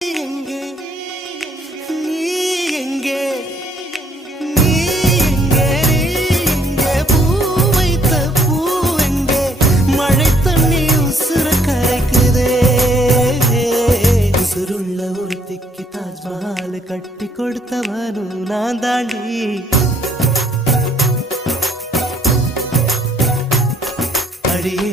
எங்கே நீ எங்கே நீ எங்கே நீ எங்கே பூ வைத்த பூ எங்கே மழை தண்ணி உசுர கரைக்குதே உசுருள்ள ஒருத்திக்கு தாஜ்மஹால் கட்டி கொடுத்தவனும் நான் தாண்டி அடியே